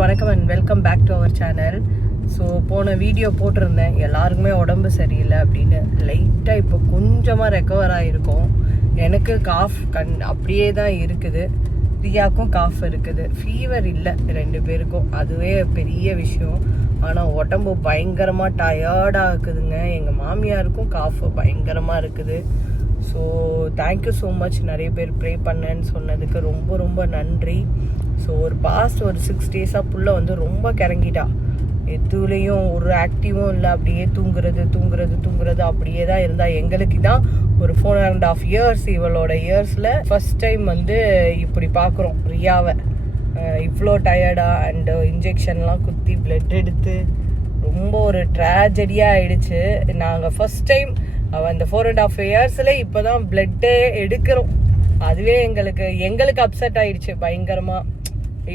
வணக்கம் and welcome back to our channel. So போன video போட்டிருந்தேன் எல்லாருக்குமே உடம்பு சரியில்லை அப்படின்னு. லைட்டாக இப்போ கொஞ்சமாக ரெக்கவர் ஆகிருக்கும். எனக்கு காஃப் அப்படியே தான் இருக்குது, ரியாக்கும் காஃப் இருக்குது, ஃபீவர் இல்லை ரெண்டு பேருக்கும். அதுவே பெரிய விஷயம். ஆனால் உடம்பு பயங்கரமாக டயர்டாக இருக்குதுங்க. எங்கள் மாமியாருக்கும் காஃப் பயங்கரமாக இருக்குது. ஸோ தேங்க்யூ ஸோ மச், நிறைய பேர் ப்ரே பண்ணேன்னு சொன்னதுக்கு ரொம்ப ரொம்ப நன்றி. ஸோ ஒரு 6 டேஸாக புள்ள வந்து ரொம்ப கிறங்கிட்டா. எதுலேயும் ஒரு ஆக்டிவும் இல்லை, அப்படியே தூங்குறது அப்படியே தான் இருந்தா. எங்களுக்கு தான் ஒரு 4.5 years இவளோட இயர்ஸில் ஃபர்ஸ்ட் டைம் வந்து இப்படி பார்க்குறோம் ரியாவை. இவ்வளோ டயர்டாக அண்டு இன்ஜெக்ஷன்லாம் குத்தி பிளட் எடுத்து ரொம்ப ஒரு ட்ராஜடியாக ஆயிடுச்சு. நாங்கள் ஃபர்ஸ்ட் டைம் அவள் அந்த 4.5 yearsல இப்போ தான் பிளட்டே எடுக்கிறோம். அதுவே எங்களுக்கு அப்செட் ஆயிடுச்சு பயங்கரமாக.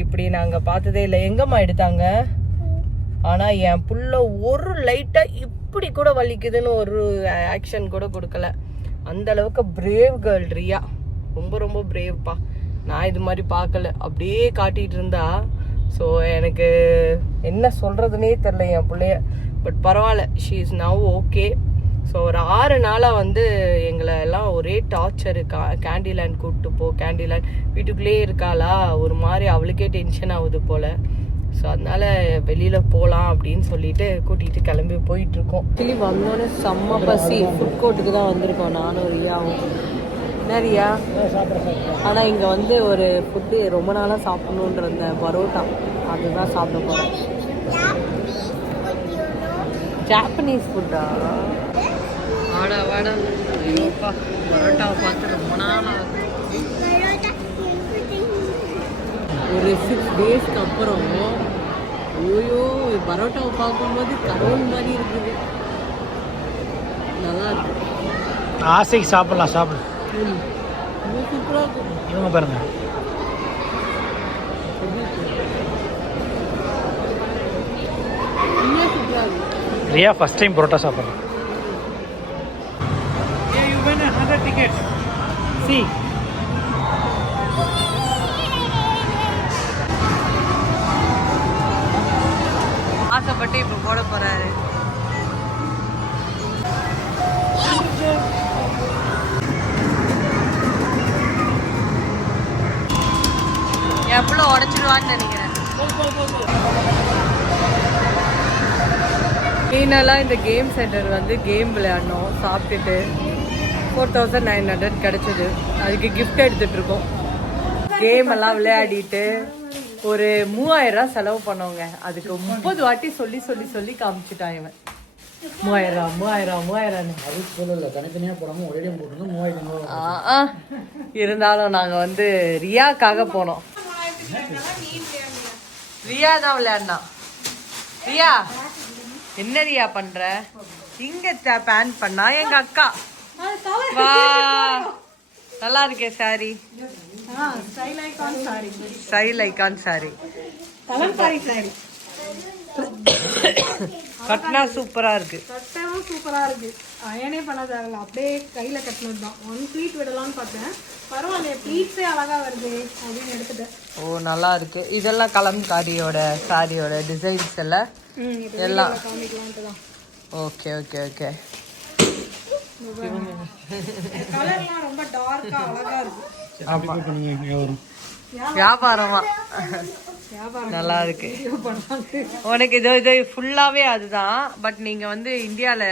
இப்படி நாங்கள் பார்த்ததே இல்லை. எங்கம்மா எடுத்தாங்க? ஆனால் என் புள்ள ஒரு லைட்டாக இப்படி கூட வலிக்குதுன்னு ஒரு ஆக்ஷன் கூட கொடுக்கல. அந்த அளவுக்கு பிரேவ் கேர்ள் ரியா, ரொம்ப ரொம்ப பிரேவ்ப்பா. நான் இது மாதிரி பார்க்கல, அப்படியே காட்டிகிட்டு இருந்தா. ஸோ எனக்கு என்ன சொல்கிறதுனே தெரில என் பிள்ளைய. பட் பரவாயில்ல, she is now okay. So ஒரு 6 நாளாக வந்து எங்களை எல்லாம் ஒரே டார்ச்சரு. கேண்டிலேண்ட் கூப்பிட்டு போ, கேண்டிலேண்ட் வீட்டுக்குள்ளேயே இருக்காளா, ஒரு மாதிரி அவளுக்கே டென்ஷன் ஆகுது போல். ஸோ அதனால் வெளியில் போகலாம் அப்படின்னு சொல்லிட்டு கூட்டிகிட்டு கிளம்பி போயிட்டுருக்கோம். ஆக்சுவலி வந்தோடனே செம்ம பசி. ஃபுட் கோர்ட்டுக்கு தான் வந்திருக்கோம் நானும் ரியாவும். நிறையா ஆனால் இங்கே வந்து ஒரு ஃபுட்டு ரொம்ப நாளாக சாப்பிட்ணுன்ற இந்த பரோட்டா, அதுதான் சாப்பிட போகிறேன். ஜாப்பனீஸ் ஃபுட்டா? வாடா ஐயோப்பா, பரோட்டாவை பார்த்து ரொம்ப நாளாக ஒரு 6 daysக்கு அப்புறம் ஓயோ பரோட்டாவை பார்க்கும்போது கடவுள் மாதிரி இருக்குது. நல்லா இருக்கு. ஆசைக்கு சாப்பிடலாம், சாப்பிடு. சூப்பராக இருக்கும். இவங்க பாருங்க, இன்னும் சூப்பராக இருக்கு. ரியா ஃபர்ஸ்ட் டைம் பரோட்டா சாப்பிட்றேன். You win 100 tickets. See. ஆசைப்பட்டு இப்போ போட போறாரு. எவ்வளோ உடச்சிடுவான்னு நினைக்கிறேன். மெயினெல்லாம் இந்த கேம் சென்டர் வந்து கேம் விளையாடணும். சாப்பிட்டுட்டு 4900 கிடைச்சது. அதுக்கு கிஃப்ட் எடுத்துட்டு இருக்கோம். கேம் எல்லாம் விளையாடிட்டு ஒரு 3000 செலவு பண்ணோங்க. அதுக்கு 30 வாட்டி சொல்லி காமிச்சிட்டான் இவன். 3000 தனித்தனியாக போடாமல் ஒரே போட்டு 3000. இருந்தாலும் நாங்கள் வந்து ரியாக்காக போனோம். ரியா தான் விளையாடினா. ரியா என்ன ரியா பண்ற? இங்க பேன் பண்ணா எங்க அக்கா. வா, நல்லா இருக்கே சாரி. Style icon sorry. கட்டினா சூப்பரா இருக்கு. கட்டவும் சூப்பரா இருக்கு. அயனே பண்ண தேவையில்ல, அப்படியே கையில கட்டினது தான். 1 ப்ளீட் விடலாம்னு பார்த்தேன். பரவாயில்ல, ப்ளீட்ஸே அழகா வருது அப்படின்னு எடுத்துட்டேன். ஓ நல்லா இருக்கு. இதெல்லாம் கலம்காரியோட சாரியோட டிசைன்ஸ் எல்லாம் எல்லாம் காமிக்கலான்ட்டு தான். ஓகே. கலர்லாம் ரொம்ப டார்க்கா அழகா இருக்கு. வியாபாரமா நல்லா இருக்கு. உனக்கு இது ஃபுல்லாவே அதுதான். பட் நீங்க வந்து இந்தியால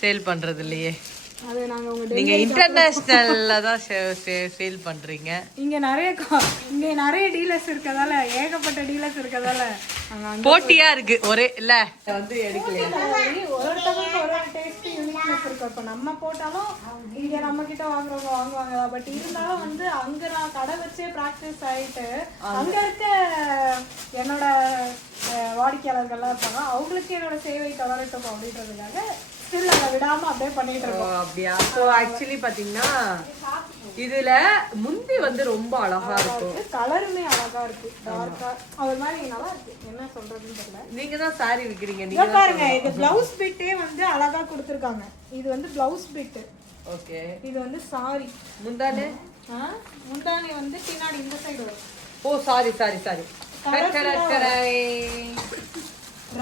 சேல் பண்றது இல்லையே, நீங்க இன்டர்நேஷனல்ல தான் சேல் பண்றீங்க. இங்க நிறைய டீலர்ஸ் இருக்கதால, ஏகப்பட்ட டீலர்ஸ் இருக்கதால போட்டியா இருக்கு ஒரே இல்ல வந்து எடுக்கலையா. ஒருத்தவங்களுக்கு ஒரு டேஸ்ட் யூனிக்னஸ் இருக்கு. இப்ப நம்ம போட்டாலும் இங்க நம்ம கிட்ட வாங்குறவங்க வாங்குவாங்க. பட் இருந்தாலும் வந்து அங்க நான் கடை வச்சே பிராக்டிஸ் ஆயிட்டு அங்க இருக்க என்னோட வாடிக்கையாளர்கள்லாம் இருப்பாங்க, அவங்களுக்கு என்னோட சேவை தொடரட்டும் அப்படின்றதுக்காக ஸ்டில் அதை விடாம அப்படியே பண்ணிட்டு இருக்கோம். அப்படியா? ஸோ ஆக்சுவலி பாத்தீங்கன்னா இதுல முந்தி வந்து ரொம்ப அழகா இருக்கும். கலருமே அழகா இருக்கு, டார்க்கா அவர் மாதிரி நல்லா இருக்கு. என்ன சொல்றதுன்னு தெரியல. நீங்க தான் சாரி விக்கிறீங்க. நீங்க பாருங்க, இது பிளவுஸ் பிட்டே வந்து அழகா கொடுத்திருக்காங்க. இது வந்து பிளவுஸ் பிட். ஓகே. இது வந்து சாரி. முந்தானே முந்தானே வந்து பின்னாடி இந்த சைடு வரும். ஓ சாரி.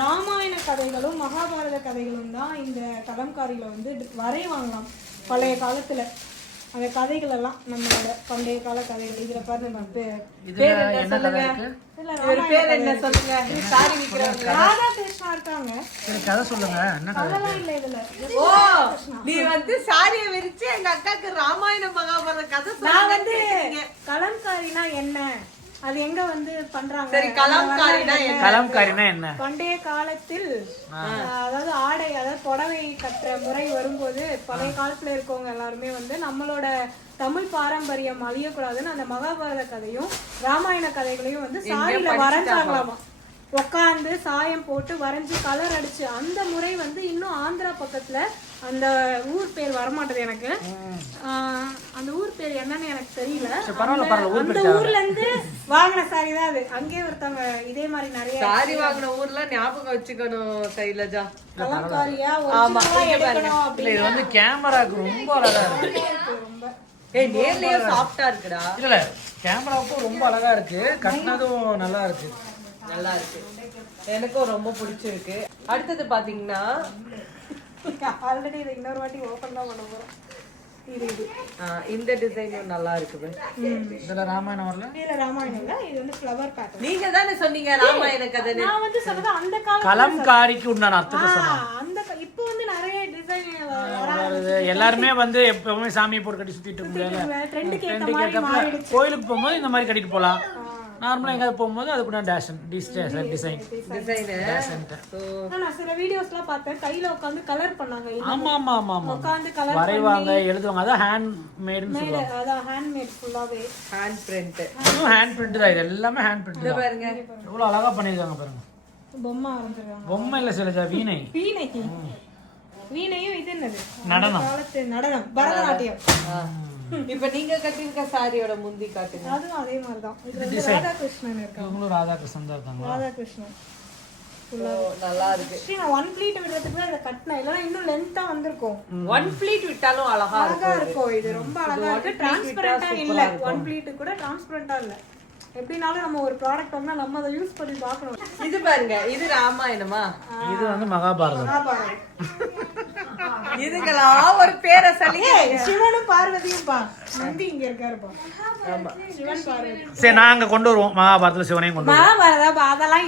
ராமாயண கதைகளும் மகாபாரத கதைகளும் தான் இந்த கலம்காரியில வந்து வரைவாங்களாம் பழைய காலத்துல. அந்த கதைகள் எல்லாம் நம்மளோட பண்டைய கால கதைகள். இதுல பாருங்க ராதா கிருஷ்ணா இருக்காங்க. கதை சொல்லுங்க. அதெல்லாம் இல்ல இதுல. ஓ நீ வந்து சாரிய விரிச்சு எங்க அக்காக்கு ராமாயண மகாபாரத கதை நான் வந்து கலம்காரினா என்ன, அது எங்க வந்து பண்றாங்க? சரி, கலம்காரினா என்ன? பண்டைய காலத்தில் அதாவது ஆடை, அதாவது புடவை கட்டுற முறை வரும்போது பழைய காலத்துல இருக்கவங்க எல்லாருமே வந்து நம்மளோட தமிழ் பாரம்பரியம் அழியக்கூடாதுன்னு அந்த மகாபாரத கதையும் ராமாயண கதைகளையும் வந்து சாரியில வரைஞ்சாங்களாமா. உட்காந்து சாயம் போட்டு வரைஞ்சி கலர் அடிச்சு அந்த முறை வந்து இன்னும் ஆந்திரா பக்கத்துல, அந்த ஊர் பேர் வரமாட்டது எனக்கு, அந்த ஊர் பேர் என்னன்னு எனக்கு தெரியல. அந்த ஊர்ல இருந்து வாங்கின சாரி தான் அது. அங்கே ஒருத்தவங்க இதே மாதிரி நிறைய சாரி வாங்கின ஊர்ல ஞாபகம் வச்சுக்கணும் சைலஜா. கலம்காரியா எடுக்கணும் அப்படின்னு. இது வந்து கேமராக்கு ரொம்ப அழகா இருக்கு. ரொம்ப நேர்லயே சாஃப்டா இருக்குடா. இல்ல கேமராவுக்கும் ரொம்ப அழகா இருக்கு, கட்டினதும் நல்லா இருக்கு. நல்லா இருக்கு, எனக்கும் ரொம்ப பிடிச்சிருக்கு. அடுத்தது பாத்தீங்கன்னா ஆல்ரெடி இதை இன்னொரு வாட்டி ஓபன் தான் பண்ண போறோம். இந்த டிசைனும் நல்லா இருக்கு. இதுல ராமாயணம் வரல, இதுல ராமாயணம் இல்ல, இது வந்து ஃப்ளவர் பேட்டர்ன். நீங்க தானே சொன்னீங்க ராமாயண கதை. நான் வந்து சொல்றது அந்த காலம் கலம்காரிக்கு உண்டான அர்த்தத்தை சொன்னேன். அந்த இப்போ வந்து நிறைய டிசைன் எல்லாருமே வந்து எப்பவுமே சாமியை போட்டு கட்டி சுத்திட்டு இருக்க முடியாது. ட்ரெண்டுக்கு ஏத்த மாதிரி மாறிடுச்சு. கோயிலுக்கு போகும்போது இந்த மாதிரி கட்டிட்டு போலாம். நார்மலா எங்கயாவது போகும்போது அதுக்குள்ள டிசைன். நான் சில வீடியோஸ்லாம் பார்த்தேன், கையில உட்கார்ந்து கலர் பண்ணாங்க. ஆமா உட்கார்ந்து கலர் வரைவாங்க, எழுதுவாங்க. அதான் ஹேண்ட் மேட்னு சொல்லுவாங்க. அதான் ஹேண்ட் மேட், ஃபுல்லாவே ஹேண்ட் பிரிண்ட். இதுவும் ஹேண்ட் பிரிண்ட் தான். இது எல்லாமே ஹேண்ட் பிரிண்ட் தான். பாருங்க எவ்வளவு அழகா பண்ணிருக்காங்க பாருங்க. பொம்மை வரைஞ்சிருக்காங்க. பொம்மை இல்ல சிலஜா, வீணை. வீணையும் இது என்னது? நடனம். காலத்து நடனம், பரதநாட்டியம். இப்ப நீங்க கட்டிருக்க சாரியோட முந்தி காட்டுங்க. அதுவும் அதே மாதிரி தான். இதுல வந்து ராதாகிருஷ்ணன் இருக்காங்க. இவங்களும் ராதாகிருஷ்ணன் தான் இருக்காங்க. ராதாகிருஷ்ணன் நல்லா இருக்கு. நான் ஒன் ப்ளீட் விடுறதுக்கு தான் இதை கட்டினேன், இல்லைன்னா இன்னும் லென்த்தா வந்திருக்கும். ஒன் ப்ளீட் விட்டாலும் அழகா இருக்கும். இது ரொம்ப அழகா இருக்கு. டிரான்ஸ்பரண்டா இல்ல, ஒன் ப்ளீட் கூட டிரான்ஸ்பரண்டா இல்ல. எப்படினாலும் நம்ம ஒரு ப்ராடக்ட் வாங்கினா நம்ம அதை யூஸ் பண்ணி பார்க்கணும். இது பாருங்க, இது ராமாயணமா, இது வந்து மகாபாரதம். இதுக்கெல்லாம் ஒரு பேரை சொல்லி. சிவனும் பார்வதியும் பா, நந்தி இங்க இருக்காருப்பா. சிவன் பார்வதி. சரி, நாங்க கொண்டு வருவோம் மகாபாரதத்துல சிவனையும் கொண்டு வருவோம். மகாபாரதம் அதெல்லாம்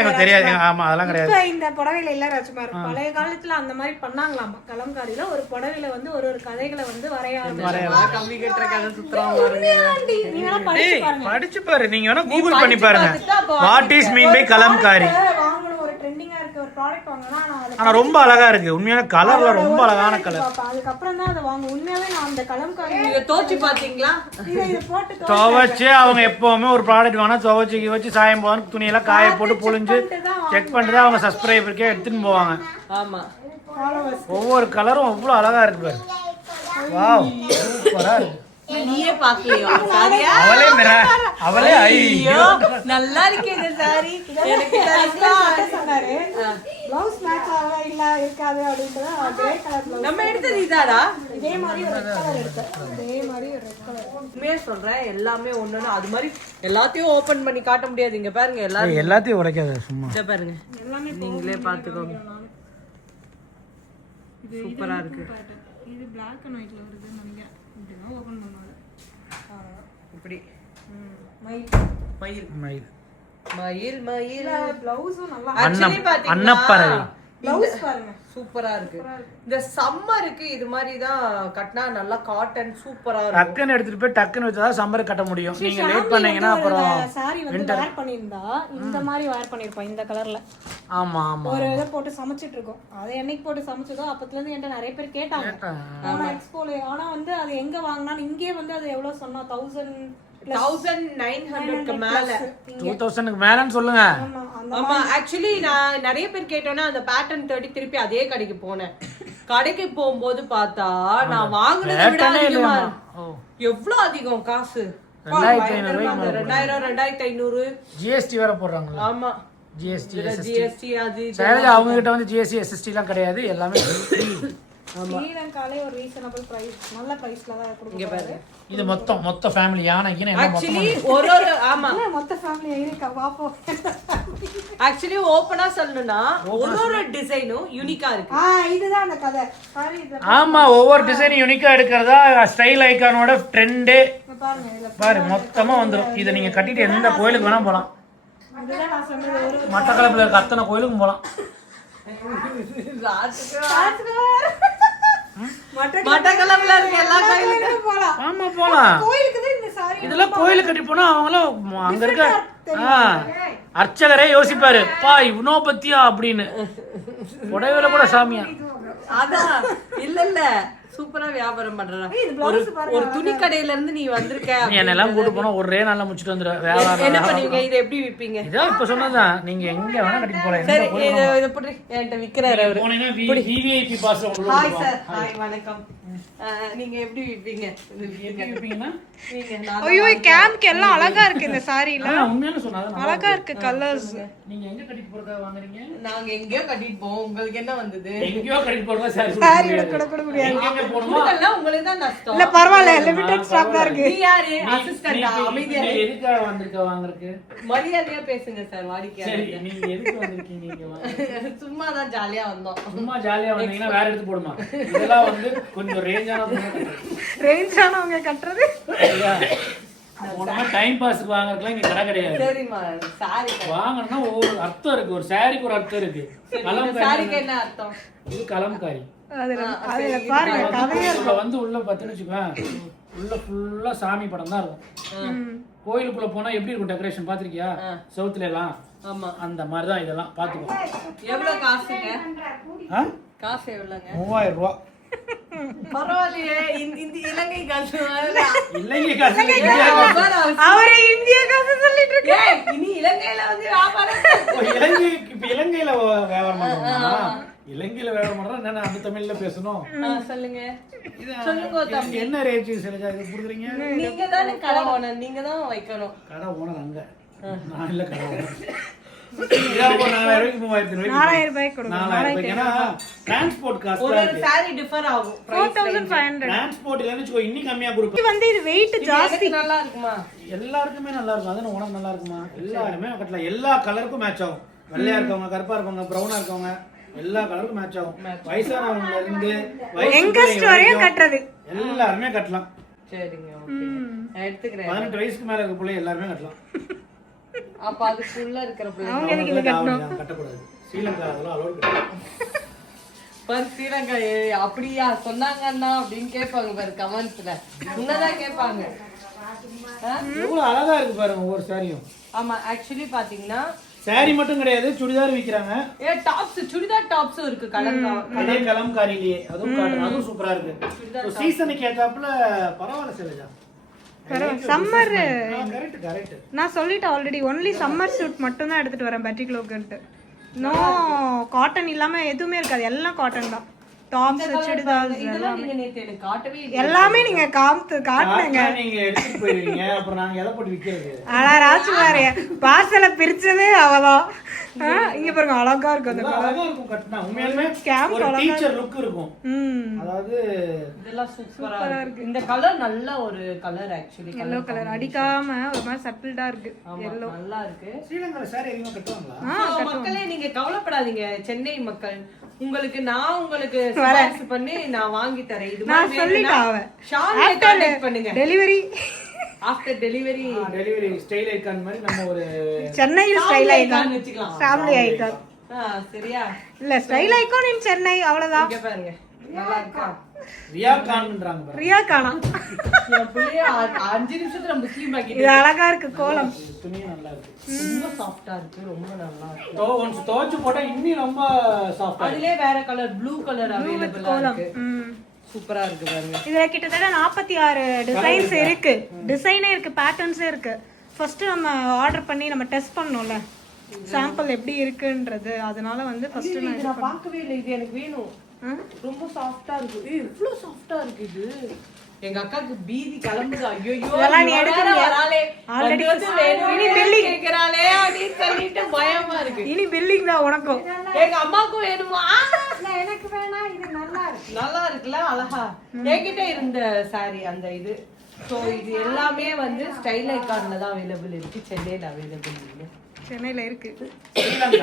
எனக்கு தெரியாது. ஆமா, அதெல்லாம் கிடையாது. இப்ப இந்த புடவையில இல்ல ராஜ்குமார். பழைய காலத்துல அந்த மாதிரி பண்ணாங்களாமா. கலம்காரியில ஒரு புடவையில வந்து ஒரு ஒரு கதைகளை வந்து வரையாங்க. கம்பி கட்டுற கதை சுத்துறாங்க பாருங்க. படிச்சு பாரு, நீங்க வேணா கூகுள் பண்ணி பாருங்க. What is mean by Kalamkari. வாங்கணும், ஒரு ட்ரெண்டிங்கா இருக்க ஒரு ப்ராடக்ட் வாங்கினா ஆனா ரொம்ப அழகா இருக்கு. உண்மையான கலர்ல ரொம்ப அழகான கலர். அதுக்கப்புறம் தான் அதை வாங்க. உண்மையாவே நான் அந்த கலம்காரி நீங்க தோச்சி பாத்தீங்களா? இதை போட்டு துவைச்சு அவங்க எப்பவுமே ஒரு ப்ராடக்ட் வாங்கினா துவைச்சு வச்சு சாயம் போவாங்க. துணியெல்லாம் காய போட்டு புழிஞ்சு செக் பண்ணிட்டு தான் அவங்க சப்ஸ்கிரைபருக்கே எடுத்துன்னு போவாங்க. ஆமா, ஒவ்வொரு கலரும் அவ்வளவு அழகா இருக்கு பாரு. வாவ், சூப்பரா இருக்கு. நீயே பாக்கலையா சாரியா? அவளே ஐயோ நல்லா இருக்கு இந்த சாரி. எனக்கு சொன்னாரு ப்ளவுஸ் மேட்ச் ஆகல இல்ல இருக்காது அப்படின்ட்டு கிரே கலர் ப்ளவுஸ் நம்ம எடுத்தது இதாடா. இதே மாதிரி ஒரு ரெட் கலர் எடுத்தேன். இதே மாதிரி ஒரு ரெட் கலர். உண்மையா சொல்றேன், எல்லாமே ஒண்ணுன்னு அது மாதிரி எல்லாத்தையும் ஓபன் பண்ணி காட்ட முடியாது. இங்க பாருங்க, எல்லாத்தையும் உடைக்காத சும்மா. இத பாருங்க, எல்லாமே நீங்களே பாத்துக்கோங்க. சூப்பரா இருக்கு. இது Black and whiteல வருதுன்னு நினைக்கிறேன். இப்படிதான் ஓபன் பண்ணுவாங்க. இப்படி மயில் மயில் மயில் மயில் மயில். ப்ளவுஸும் நல்லா ஆக்சுவலி பாத்தீங்கன்னா அன்னப்பறவை ப்ளவுஸ் பாருங்க சூப்பரா இருக்கு. இந்த சம்மருக்கு இது மாதிரி தான் கட்டினா நல்லா காட்டன் சூப்பரா இருக்கும். டக்குன்னு எடுத்துட்டு போய் டக்குன்னு வச்சா சம்மர் கட்ட முடியும். நீங்க லேட் பண்ணீங்கன்னா அப்புறம் சாரி வந்து வேர் பண்ணிருந்தா இந்த மாதிரி வேர் பண்ணிருப்போம் இந்த கலர்ல. ஆமா ஆமா ஒரு இதை போட்டு சமைச்சிட்டு இருக்கோம். அதை என்னைக்கு போட்டு சமைச்சதோ அப்பத்துல இருந்து என்கிட்ட நிறைய பேர் கேட்டாங்க. ஆனா எக்ஸ்போல ஆனா வந்து அது எங்க வாங்கினாலும் இங்கே வந்து அது எவ்வளவு சொன்னா 1900க்கு மேல 2000க்கு மேலன்னு சொல்லுங்க. ஆமா, ஆக்சுவலி நான் நிறைய பேர் கேட்டோன்னா அந்த பேட்டர்ன் தேடி திருப்பி அதே கடைக்கு போனேன். கடைக்கு போகும்போது பார்த்தா நான் வாங்குனதை விட அதிகமா. எவ்வளவு அதிகம் காசு? 2500 ஜிஎஸ்டி வேற போடுறாங்க. ஆமா, ஜிஎஸ்டி ஜிஎஸ்டி அது அவங்க கிட்ட வந்து ஜிஎஸ்டி எஸ்எஸ்டி எல்லாம் கிடையாது. எல்லாமே ஸ்ரீலங்காலே ஒரு ரீசனபிள் பிரைஸ், நல்ல பிரைஸ்ல தான் கொடுக்குறாங்க. இது மொத்த ஃபேமிலி யானைக்குன்னு என்ன ஆக்சுவலி ஒரு ஆமா மொத்த ஃபேமிலி இருக்கா பாப்போம். ஆக்சுவலி ஓபனா சொல்லணும்னா ஒரு டிசைனும் யூனிக்கா இருக்கு. இதுதான் அந்த கதை. பாரு இது ஆமா, ஒவ்வொரு டிசைன் யூனிக்கா எடுக்கிறதா ஸ்டைல் ஐகானோட ட்ரெண்டே. பாருங்க, இதுல பாரு மொத்தமா வந்துடும். இதை நீங்க கட்டிட்டு எந்த கோயிலுக்கு வேணா போலாம். இதுதான் நான் சொன்னது. ஒரு மட்டக்களப்புல இருக்க அத்தனை கோயிலுக்கும் போலாம். மட்டக்களப்புல இருக்க எல்லா கோயிலுக்கும் போலாம். ஆமா போலாம். கோயிலுக்கு தான் இந்த சாரி. இதெல்லாம் கோயிலுக்கு கட்டி போனா அவங்களும் அங்க இருக்க அர்ச்சகரே யோசிப்பாரு, பா இவனோ பத்தியா அப்படின்னு. உடையில கூட சாமியா. அதான் இல்ல சூப்பரா வியாபாரம் பண்றான். ஒரு துணி கடையில இருந்து நீ வந்திருக்க. நீ என்னெல்லாம் கூட்டு போனா ஒரே நாள்ல முடிச்சுட்டு வந்துரு. வியாபாரம் என்ன பண்ணுவீங்க? இதை எப்படி விப்பீங்க? இதான் இப்ப சொன்னதான். நீங்க எங்க வேணா கட்டிட்டு போலாம். சரி, இத போடு. என்கிட்ட விக்கிறாரு அவரு. போனீங்கன்னா விவிஐபி பாஸ் உங்களுக்கு ஹாய் சார். ஹாய் வணக்கம். நீங்க எப்படி விப்பீங்க? எப்படி விப்பீங்கன்னா ஐயோ கேம்க்கு எல்லாம் அழகா இருக்கு இந்த சாரில. உண்மையான சொன்னாதான் அழகா இருக்கு கலர்ஸ். நீங்க எங்க கட்டிட்டு போறதா வாங்குறீங்க? நாங்க எங்கேயோ கட்டிட்டு போவோம். உங்களுக்கு என்ன வந்தது? எங்கேயோ கட்டிட்டு போறதா சாரி கூட முடியாது. எங்க போணுமா? உங்களுக்கெல்லாம் உங்களுக்கு தான் நஷ்டம். இல்ல பரவாயில்ல, லிமிட்டட் ஸ்டாக் தான் இருக்கு. நீ யாரு? அசிஸ்டன்ட் அமைதியா எதுக்காக வந்திருக்க வாங்குறதுக்கு? மரியாதையா பேசுங்க சார். சரி, வாடிக்கையாளர் நீங்க எதுக்கு வந்திருக்கீங்க இங்க வாங்க? சும்மா தான் ஜாலியா வந்தோம். சும்மா ஜாலியா வந்தீங்கன்னா வேற எடுத்து போடுமா? இதெல்லாம் வந்து கொஞ்சம் ரேஞ்சானவங்க கட்டுறது. டைம் பாஸ்க்கு வாங்குறதுலாம் இங்க கடை கிடையாது. சரிம்மா, சாரி. வாங்கணும்னா ஒவ்வொரு அர்த்தம் இருக்கு. ஒரு சாரிக்கு ஒரு அர்த்தம் இருக்கு. சாரிக்கு என்ன அர்த்தம்? இது கலம்காரி. அதுல பாருங்க கதையா இதுல வந்து உள்ள பத்துன்னு வச்சுக்கோங்க, உள்ள ஃபுல்லா சாமி படம் தான் இருக்கும். கோயிலுக்குள்ள போனா எப்படி இருக்கும் டெக்கரேஷன் பாத்திருக்கியா? செவுத்துல எல்லாம். ஆமா, அந்த மாதிரிதான் இதெல்லாம். பாத்துக்கோ. எவ்வளவு காசுங்க? காசு எவ்வளவுங்க? 3000 ரூபாய். பரவாயில்லையே. இந்த இலங்கை காசு இலங்கை காசு. அவரே இந்திய காசு சொல்லிட்டு இருக்கு. இனி இலங்கையில வந்து வியாபாரம். இப்ப இலங்கையில வியாபாரம் பண்றோம்னா, இலங்கையில வியாபாரம் பண்றோம். என்ன அந்த தமிழ்ல பேசணும்? சொல்லுங்க சொல்லுங்க தம்பி. என்ன ரேட் சிலஜா இது கொடுக்குறீங்க? நீங்க தானே கடை ஓனர், நீங்க தான் வைக்கணும். கடை ஓனர் அங்க, நான் இல்ல கடை ஓனர். 4000 ரூபாய்க்கு கொடுங்க. 4000 ரூபாய்க்கு. ஏன்னா டிரான்ஸ்போர்ட் காஸ்ட் ஒரு சாரி டிஃபர் ஆகும். 4500. டிரான்ஸ்போர்ட் இல்லன்னு வெச்சுக்கோ, இன்னி கம்மியா கொடுக்கும். இது வந்து இது வெயிட் ஜாஸ்தி. நல்லா இருக்குமா? எல்லாருக்குமே நல்லா இருக்கும். அது உனக்கு நல்லா இருக்குமா? எல்லாருமே கட்டலாம். எல்லா கலருக்கும் மேட்ச் ஆகும். வெள்ளையா இருக்கவங்க, கருப்பா இருக்கவங்க, பிரவுனா இருக்கவங்க, எல்லா கலருக்கும் மேட்ச் ஆகும். வயசானவங்கல இருந்து யங்கஸ்ட் வரையும் கட்டறது எல்லாருமே கட்டலாம். சரிங்க, ஓகே. நான் எடுத்துக்கிறேன். 18 வயசுக்கு மேல இருக்க பிள்ளை எல்லாருமே கட்டலாம். அப்ப அதுக்குள்ள இருக்கிற பிள்ளை கட்டக்கூடாது. ஸ்ரீலங்கா அதெல்லாம் அலோட் கிடையாது. பாரு ஸ்ரீலங்கா அப்படியா சொன்னாங்கன்னா அப்படின்னு கேட்பாங்க பாரு கமெண்ட்ஸ்ல. உன்னதான் கேட்பாங்க. எவ்வளவு அழகா இருக்கு பாருங்க ஒவ்வொரு சாரியும். ஆமா, ஆக்சுவலி பாத்தீங்கன்னா சாரி மட்டும் கிடையாது, சுடிதார் விக்கிறாங்க. டாப்ஸ், சுடிதார் டாப்ஸும் இருக்கு. அதே கலம்காரிலேயே அதுவும் காட்டுறோம். அதுவும் சூப்பரா இருக்கு. சீசனுக்கு ஏத்தாப்புல பரவாயில்ல சிலஜா. Summer correct. நான் சொல்லிட்டேன் ஆல்ரெடி. ஒன்லி சம்மர் சூட் மட்டும் தான் எடுத்துட்டு வரேன் பட்டிக்லோக்குன்ட்டு. நோ காட்டன் இல்லாம எதுவுமே இருக்காது. எல்லாம் காட்டன் தான். டாப்ஸ், சுடிதார் எல்லாமே நீங்க காட்டுங்க. நீங்க எடுத்துட்டு போயிருவீங்க, அப்புறம் நாங்க எதை போட்டு விக்கிறது? ஆனா ராஜு பாரு பார்சல பிரிச்சதே அவதான். இங்க பாருங்க அழகா இருக்கும். அந்த அழகா இருக்கும் கட்டினா. உண்மையாலுமே ஒரு டீச்சர் லுக் இருக்கும். அதாவது இதெல்லாம் சூப்பரா இருக்கு. இந்த கலர் நல்ல ஒரு கலர். ஆக்சுவலி yellow கலர் அடிக்காம ஒரு மாதிரி சட்டில்டா இருக்கு. yellow நல்லா இருக்கு. ஸ்ரீலங்கால சாரி அதிகமா கட்டுவாங்களா? மக்களே நீங்க கவலைப்படாதீங்க. சென்னை மக்கள், உங்களுக்கு நான் உங்களுக்கு சிபாரிசு பண்ணி நான் வாங்கி தரேன். இது நான் சொல்லிட்டேன். அவ ஷார்ட்ல கான்டாக்ட் பண்ணுங்க. Delivery after delivery style icon மாதிரி நம்ம ஒரு சென்னை ஸ்டைல் ஐகான் வெச்சுக்கலாம். Family icon. சரியா? இல்ல ஸ்டைல் ஐகான் இன் சென்னை அவ்வளவுதான். இங்க பாருங்க. நல்லா இருக்கா? ரியா கான்ன்றாங்க பாருங்க. ரியா கானா. என் புள்ளைய 5 நிமிஷத்துல முஸ்லீம் ஆக்கிட்டேன். இது அழகா இருக்கு கோலம். துணி நல்லா இருக்கு. ரொம்ப சாஃப்ட்டா இருக்கு. ரொம்ப நல்லா இருக்கு. ஒன்ஸ் தோச்சு போட்டா இன்னும் ரொம்ப சாஃப்ட்டா. அதுலயே வேற கலர் ப்ளூ கலர் அவேலபிளா இருக்கு. சூப்பரா இருக்கு பாருங்க. இதுல கிட்டத்தட்ட 46 டிசைன்ஸ் இருக்கு. டிசைனே இருக்கு, பேட்டர்ன்ஸே இருக்கு. ஃபர்ஸ்ட் நம்ம ஆர்டர் பண்ணி நம்ம டெஸ்ட் பண்ணோம்ல சாம்பிள் எப்படி இருக்குன்றது. அதனால வந்து ஃபர்ஸ்ட் நான் பார்க்கவே இல்லை. இது எனக்கு வேணும். ரொம்ப சாஃப்ட்டா இருக்கு. இவ்ளோ சாஃப்ட்டா இருக்கு இது. எங்க அக்காக்கு பீதி கிளம்புது. ஐயோ இதெல்லாம் நீ எடுக்கறியா? ஆல்ரெடி இனி பில்லிங் கேக்குறாளே அப்படி சொல்லிட்டு பயமா இருக்கு. இனி பில்லிங் தான் உனக்கும். எங்க அம்மாக்கும் வேணுமா? எனக்கு வேணாம், இது நல்லா இருக்கு. நல்லா இருக்குல்ல, அழகா. என்கிட்ட இருந்த சாரி அந்த இது. ஸோ இது எல்லாமே வந்து ஸ்டைல் ஐகான்ல தான் அவைலபிள் இருக்கு, சென்னையில் அவைலபிள் இல்லை. சென்னையில இருக்கு.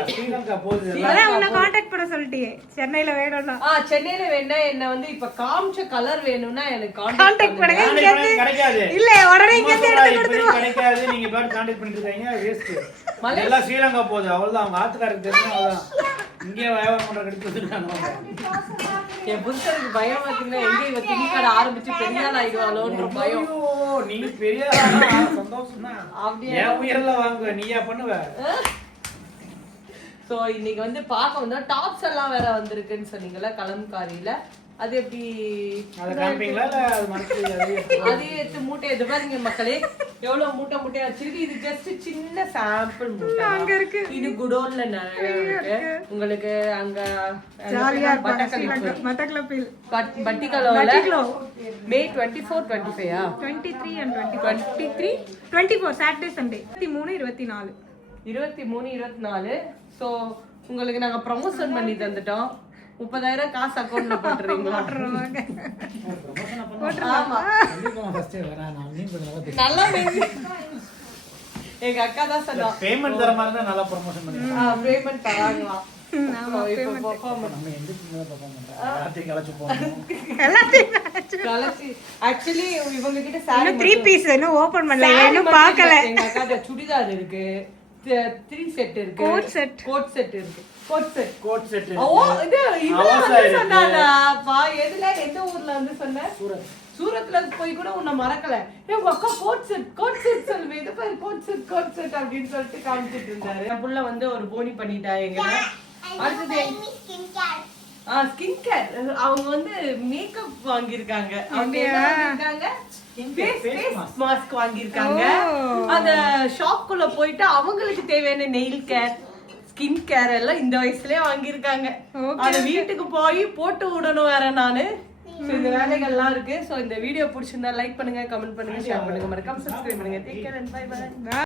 ஸ்ரீலங்கா போகுது. அதான் உன்னை காண்டாக்ட் பண்ண சொல்லிட்டியே, சென்னையில வேணும்னா. சென்னையில வேணா என்ன வந்து இப்ப காமிச்ச கலர் வேணும்னா எனக்கு காண்டாக்ட் பண்ணுங்க. கிடைக்காது இல்ல உடனே இங்க இருந்து எடுத்து கொடுத்துருவோம். கிடைக்காது. நீங்க பாட்டு காண்டாக்ட் பண்ணிட்டு இருக்காங்க, வேஸ்ட். எல்லாம் ஸ்ரீலங்கா போகுது, அவ்வளவுதான். அவங்க ஆத்துக்காரருக்கு தெரியும், அவ்வளவுதான். இங்கே வியாபாரம் பண்ற கடிச்சு வச்சிருக்காங்க. என் புத்தருக்கு பயம் இருக்குன்னா எங்க இவ துணி கடை ஆரம்பிச்சு பெரிய ஆள் ஆயிடுவாளோன்ற பயம். நீ பெரிய ஆளா? சந்தோஷம் தான். என் உயர்ல வாங்குவ, நீயா பண்ணுவ. சோ இன்னைக்கு வந்து பார்க்க வந்து டாப்ஸ் எல்லாம் வேற வந்திருக்குன்னு சொன்னீங்கல்ல கலம்காரியில. அது எப்படி அத காமிப்பீங்களா இல்ல அது மனசுல அது எடுத்து மூட்டை இது பாருங்க மக்களே, எவ்வளவு மூட்டை வச்சிருக்கு. இது ஜஸ்ட் சின்ன சாம்பிள் மூட்டை அங்க இருக்கு. இது குடோன்ல நிறைய இருக்கு. உங்களுக்கு அங்க ஜாலியா மட்டக்களப்பில் பட்டிக்கலோல மே 24 25 23 and 23 24 சாட்டர்டே சண்டே 23 24 23 24. சோ உங்களுக்கு நாங்க ப்ரமோஷன் பண்ணி தந்துட்டோம். 30,000 காசு அக்கௌண்ட்ல போட்டுறீங்களா? ஆமா நல்லா எங்க அக்கா தான் சொன்னா பேமெண்ட் தர மாதிரி தான் நல்லா ப்ரமோஷன் பண்ணுவீங்க. பேமெண்ட் தராங்களாம். ஆக்சுவலி இவங்க கிட்ட சாரி 3 பீஸ் இன்னும் ஓபன் பண்ணல, இன்னும் பார்க்கல. எங்க அக்கா சுடிதார் இருக்கு, 3 செட் இருக்கு, கோட் செட் இருக்கு. கோட் செட் ஓ இது இவங்க சொன்னாடா பா. எதுல எந்த ஊர்ல வந்து சொன்ன? சூரத்ல போய் கூட உன்னை மறக்கல. உங்க அக்கா கோட் செட் சொல்லுவே, இது பாரு கோட் செட் அப்படின்னு சொல்லிட்டு காமிச்சிட்டு இருந்தாரு. என் புள்ள வந்து ஒரு போனி பண்ணிட்டா. எங்க அடுத்தது ஸ்கின் கேர். அவங்க வந்து மேக்கப் வாங்கியிருக்காங்க. அவங்க என்ன வாங்கியிருக்காங்க? ஃபேஸ் மாஸ்க் வாங்கியிருக்காங்க. அந்த ஷாப்குள்ள போயிட்டு அவங்களுக்கு தேவையான நெயில் கேர், ஸ்கின் கேர் எல்லாம் இந்த வயசுலயே வாங்கியிருக்காங்க. அந்த வீட்டுக்கு போய் போட்டு விடணும் வேற நானு. இந்த வேலைகள்லாம் இருக்கு. ஸோ இந்த வீடியோ பிடிச்சிருந்தா லைக் பண்ணுங்க, கமெண்ட் பண்ணுங்க, ஷேர் பண்ணுங்க, மறக்காம சப்ஸ்கிரைப் பண்ணுங்க. Take care and bye by.